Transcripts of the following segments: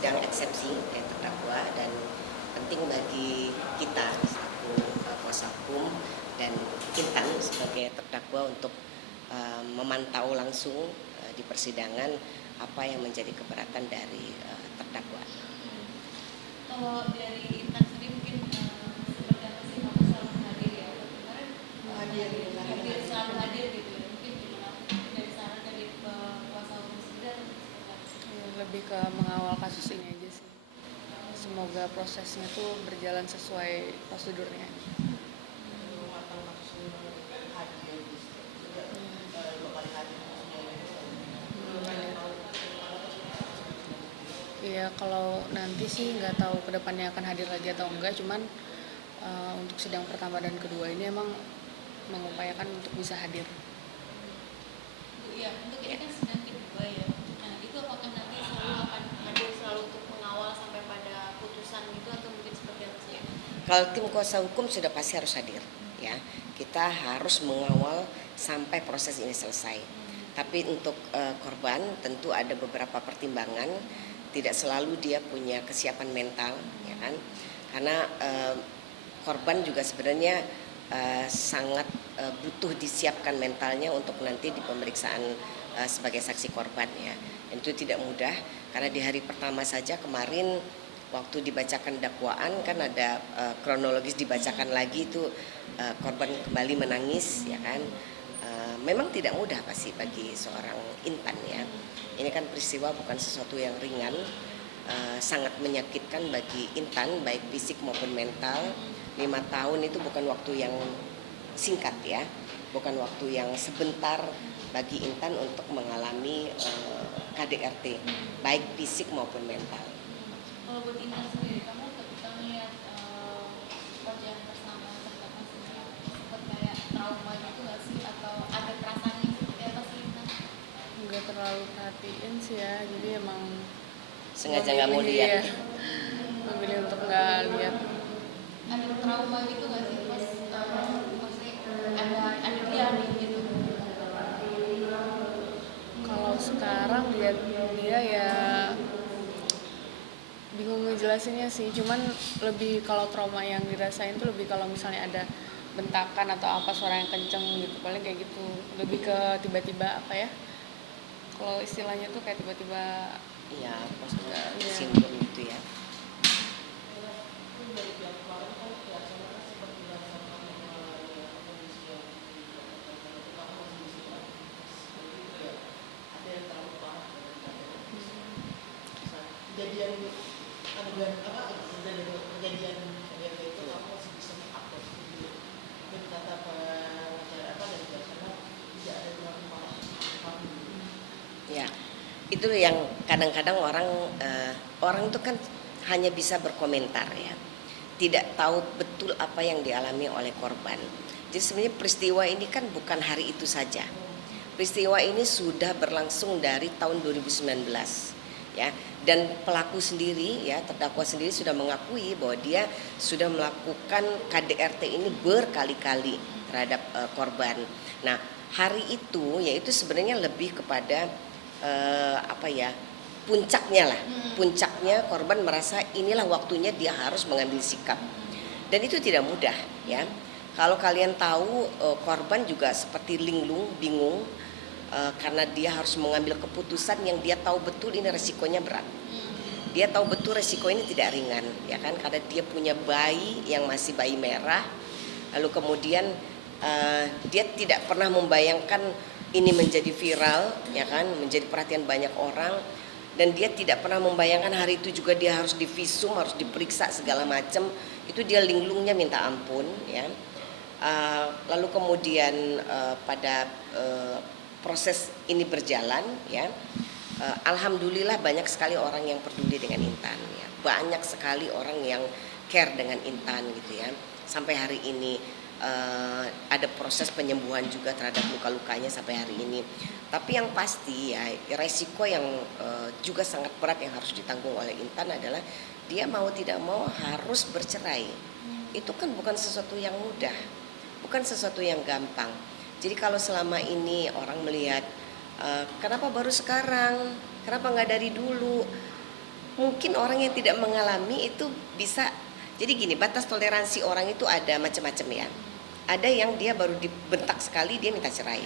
sidang eksepsi yang terdakwa, dan penting bagi kita selaku kuasa hukum dan Intan sebagai terdakwa untuk memantau langsung di persidangan apa yang menjadi keberatan dari terdakwa. Kalau dari Intan sendiri mungkin seperti apa sih kamu selalu hadir ya? Kemarin hadir selalu hadir gitu ya. Mungkin gimana dari saran dari kuasa hukum sendiri atau seperti apa? Ya, lebih ke mengawal kasus ini aja sih. Semoga prosesnya tuh berjalan sesuai prosedurnya. Iya, kalau nanti sih nggak tahu kedepannya akan hadir lagi atau enggak, cuman untuk sidang pertama dan kedua ini emang mengupayakan untuk bisa hadir. Iya, untuk ini kan sedang kedua ya. Nah, itu apakah nanti selalu akan hadir selalu untuk mengawal sampai pada putusan gitu atau mungkin seperti apa sih? Kalau tim kuasa hukum sudah pasti harus hadir, ya. Kita harus mengawal sampai proses ini selesai. Tapi untuk korban tentu ada beberapa pertimbangan, tidak selalu dia punya kesiapan mental, ya kan? Karena korban juga sebenarnya sangat butuh disiapkan mentalnya untuk nanti di pemeriksaan sebagai saksi korban, ya. Dan itu tidak mudah karena di hari pertama saja kemarin waktu dibacakan dakwaan kan ada kronologis dibacakan lagi itu korban kembali menangis, ya kan. Memang tidak mudah pasti bagi seorang Intan, ya. Ini kan peristiwa bukan sesuatu yang ringan, sangat menyakitkan bagi Intan baik fisik maupun mental. 5 tahun itu bukan waktu yang singkat, ya, bukan waktu yang sebentar bagi Intan untuk mengalami KDRT baik fisik maupun mental. Kalau buat Intan sendiri, kamu ketika melihat wajah bersama terdakwa sendiri sempat kayak trauma gitu nggak sih, atau ada perasaannya seperti apa sih Intan? Nggak terlalu perhatiin sih ya, jadi emang Sengaja nggak mau lihat. memilih untuk nggak lihat. Ada trauma gitu nggak sih pas maksudnya ada dia nih gitu? Kalau sekarang lihat dia ya bingung ngejelasinnya sih, cuman lebih kalau trauma yang dirasain tuh lebih kalau misalnya ada bentakan atau apa suara yang kenceng gitu, paling kayak gitu. Lebih ke tiba-tiba apa ya, kalau istilahnya tuh kayak tiba-tiba Iya, post ya, sindrom itu, ya. Ya, itu yang kadang-kadang orang itu kan hanya bisa berkomentar, ya, tidak tahu betul apa yang dialami oleh korban. Jadi sebenarnya peristiwa ini kan bukan hari itu saja. Peristiwa ini sudah berlangsung dari tahun 2019, ya, dan pelaku sendiri, ya, terdakwa sendiri sudah mengakui bahwa dia sudah melakukan KDRT ini berkali-kali terhadap korban. Nah, hari itu yaitu sebenarnya lebih kepada puncaknya lah. Puncaknya korban merasa inilah waktunya dia harus mengambil sikap, dan itu tidak mudah, ya. Kalau kalian tahu korban juga seperti linglung, bingung karena dia harus mengambil keputusan yang dia tahu betul ini resikonya berat. Dia tahu betul resiko ini tidak ringan, ya kan, karena dia punya bayi yang masih bayi merah. Lalu kemudian dia tidak pernah membayangkan ini menjadi viral, ya kan, menjadi perhatian banyak orang, dan dia tidak pernah membayangkan hari itu juga dia harus divisum, harus diperiksa segala macam. Itu dia linglungnya minta ampun, ya. Lalu kemudian pada proses ini berjalan, ya, alhamdulillah banyak sekali orang yang peduli dengan Intan, ya. Banyak sekali orang yang care dengan Intan, gitu, ya. Sampai hari ini ada proses penyembuhan juga terhadap luka-lukanya sampai hari ini. Tapi yang pasti, ya, resiko yang juga sangat berat yang harus ditanggung oleh Intan adalah dia mau tidak mau harus bercerai. Itu kan bukan sesuatu yang mudah, bukan sesuatu yang gampang. Jadi kalau selama ini orang melihat kenapa baru sekarang, kenapa nggak dari dulu, mungkin orang yang tidak mengalami itu bisa. Jadi gini, batas toleransi orang itu ada macam-macam ya. Ada yang dia baru dibentak sekali dia minta cerai,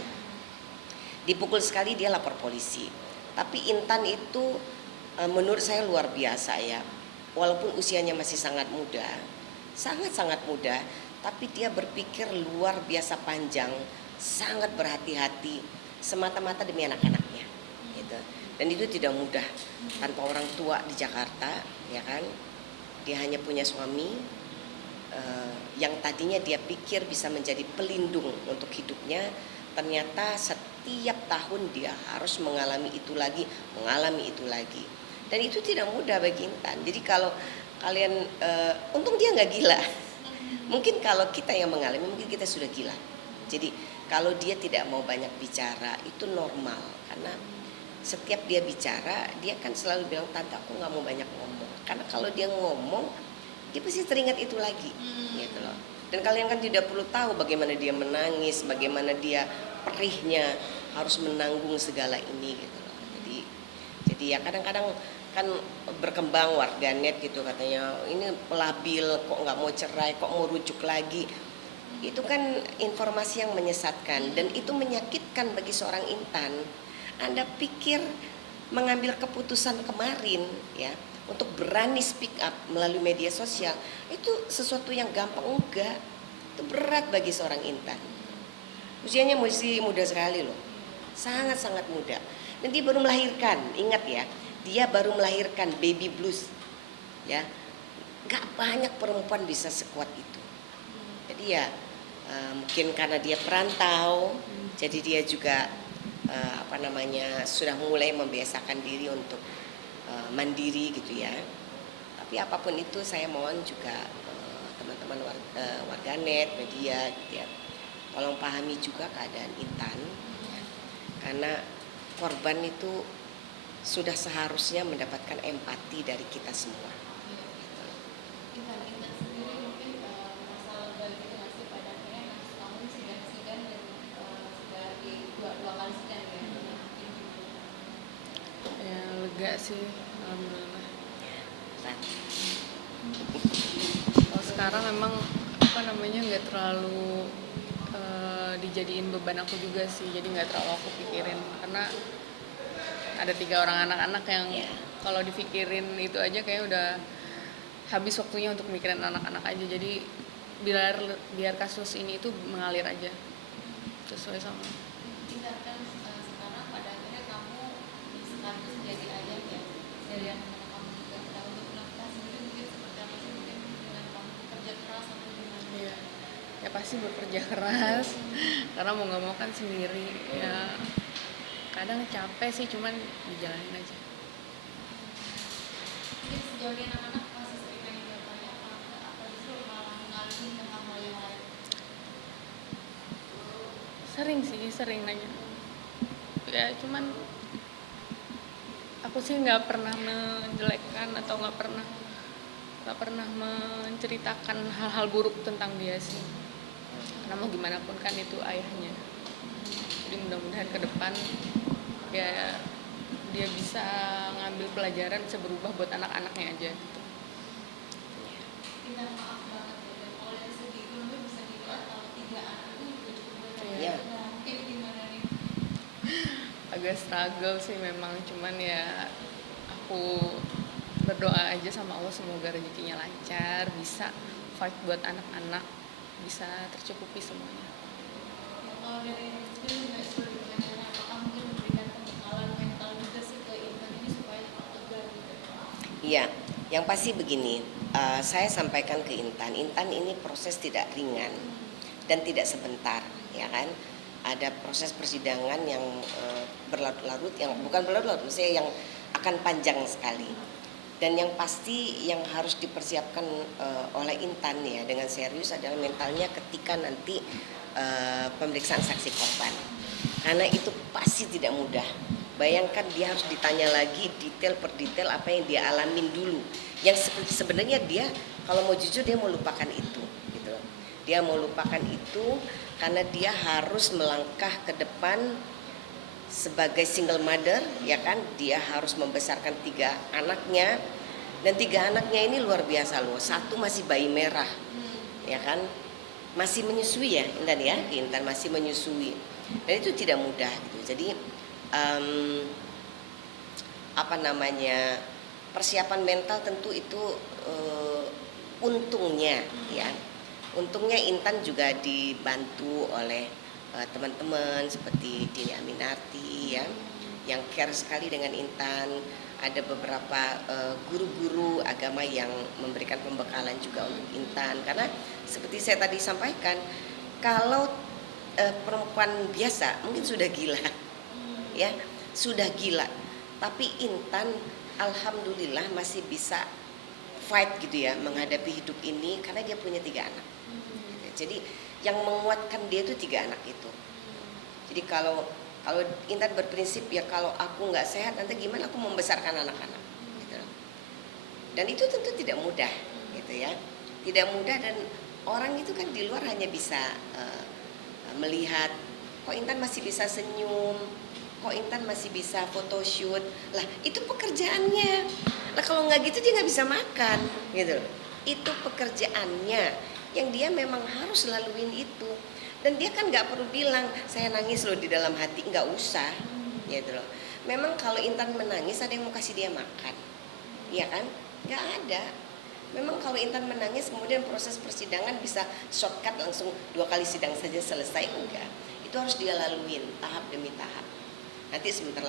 dipukul sekali dia lapor polisi. Tapi Intan itu menurut saya luar biasa ya. Walaupun usianya masih sangat muda, sangat-sangat muda, tapi dia berpikir luar biasa panjang, sangat berhati-hati, semata-mata demi anak-anaknya gitu. Dan itu tidak mudah tanpa orang tua di Jakarta, ya kan. Dia hanya punya suami yang tadinya dia pikir bisa menjadi pelindung untuk hidupnya, ternyata setiap tahun dia harus mengalami itu lagi. Dan itu tidak mudah bagi Intan. Jadi kalau kalian, untung dia nggak gila. Mungkin kalau kita yang mengalami, mungkin kita sudah gila. Jadi kalau dia tidak mau banyak bicara, itu normal. Karena setiap dia bicara, dia kan selalu bilang, tante aku nggak mau banyak ngomong. Karena kalau dia ngomong, dia pasti teringat itu lagi, gitu loh. Dan kalian kan tidak perlu tahu bagaimana dia menangis, bagaimana dia perihnya harus menanggung segala ini, gitu loh. Jadi ya kadang-kadang kan berkembang warganet gitu katanya, ini labil, kok nggak mau cerai, kok mau rujuk lagi. Itu kan informasi yang menyesatkan dan itu menyakitkan bagi seorang Intan. Anda pikir mengambil keputusan kemarin ya untuk berani speak up melalui media sosial itu sesuatu yang gampang? Enggak, itu berat bagi seorang Intan. Usianya masih muda sekali loh, sangat-sangat muda. Dan dia baru melahirkan, ingat ya, dia baru melahirkan baby blues ya. Gak banyak perempuan bisa sekuat itu. Jadi ya mungkin karena dia perantau, jadi dia juga sudah mulai membiasakan diri untuk mandiri gitu ya. Tapi apapun itu saya mohon juga teman-teman warganet, media gitu ya, tolong pahami juga keadaan Intan ya. Karena korban itu sudah seharusnya mendapatkan empati dari kita semua. Intan sendiri mungkin masalah balik itu masih pada akhirnya kamu sidang dan sudah di dua kali sidang ya. Ya lega sih, alhamdulillah. Kalau sekarang memang nggak terlalu dijadiin beban aku juga sih, jadi nggak terlalu aku pikirin karena ada 3 orang anak-anak yang kalau dipikirin itu aja kayak udah habis waktunya untuk mikirin anak-anak aja. Jadi biar kasus ini itu mengalir aja sesuai sama. Intan kan sekarang pada akhirnya kamu status jadi ayah ya dari anak-anak kamu juga. Nah untuk nafkah sendiri mungkin seperti apa sih, mungkin dengan kamu bekerja keras atau gimana? Iya. Ya pasti bekerja keras karena mau nggak mau kan sendiri ya, kadang capek sih, cuman dijalanin aja. Mungkin sejauh ini anak-anak masih sering nanya tanya apa justru malah ngalihin ke hal-hal yang lain? Sering nanya ya, cuman aku sih nggak pernah menjelekkan atau nggak pernah menceritakan hal-hal buruk tentang dia sih, karena mau gimana pun kan itu ayahnya. Jadi mudah-mudahan ke depan ya dia bisa ngambil pelajaran, bisa berubah buat anak-anaknya aja gitu. Intan maaf banget ya, dan kalau dari segi ekonomi bisa dilihat kalau 3 anak itu juga cukup berat. Iya. Nah mungkin gimana nih? Agak struggle sih memang, cuman ya aku berdoa aja sama Allah semoga rezekinya lancar, bisa fight buat anak-anak, bisa tercukupi semuanya. Ya, kalau dari sendiri juga sebagai pengacara, apakah mungkin memberikan pembekalan mental juga sih ke Intan ini supaya tetap tegar gitu? Iya, yang pasti begini, saya sampaikan ke Intan ini proses tidak ringan dan tidak sebentar, ya kan? Ada proses persidangan yang berlarut-larut, yang bukan berlarut-larut, maksudnya yang akan panjang sekali. Dan yang pasti yang harus dipersiapkan oleh Intan ya dengan serius adalah mentalnya ketika nanti pemeriksaan saksi korban. Karena itu pasti tidak mudah. Bayangkan dia harus ditanya lagi detail per detail apa yang dia alamin dulu. Yang sebenarnya dia kalau mau jujur dia mau lupakan itu, gitu. Dia mau lupakan itu karena dia harus melangkah ke depan sebagai single mother, ya kan? Dia harus membesarkan 3 anaknya Dan 3 anaknya ini luar biasa loh. Satu masih bayi merah, ya kan, masih menyusui ya Intan ya, Intan masih menyusui. Dan itu tidak mudah gitu. Jadi apa namanya, persiapan mental tentu itu untungnya ya. Untungnya Intan juga dibantu oleh teman-teman seperti Dini Aminarti ya, yang care sekali dengan Intan. Ada beberapa guru-guru agama yang memberikan pembekalan juga untuk Intan. Karena seperti saya tadi sampaikan, kalau perempuan biasa mungkin sudah gila, ya sudah gila. Tapi Intan alhamdulillah masih bisa fight gitu ya, menghadapi hidup ini karena dia punya 3 anak. Jadi yang menguatkan dia itu 3 anak itu. Jadi kalau Intan berprinsip ya, kalau aku nggak sehat nanti gimana aku membesarkan anak-anak gitu. Dan itu tentu tidak mudah gitu ya, tidak mudah. Dan orang itu kan di luar hanya bisa melihat kok Intan masih bisa senyum, kok Intan masih bisa photoshoot, lah itu pekerjaannya. Lah kalau nggak gitu dia nggak bisa makan gitu. Itu pekerjaannya yang dia memang harus laluin itu. Dan dia kan nggak perlu bilang saya nangis loh di dalam hati, nggak usah, gitu loh. Memang kalau Intan menangis ada yang mau kasih dia makan, iya kan? Nggak ada. Memang kalau Intan menangis kemudian proses persidangan bisa shortcut langsung 2 kali sidang saja selesai, enggak. Itu harus dia laluin tahap demi tahap. Nanti sebentar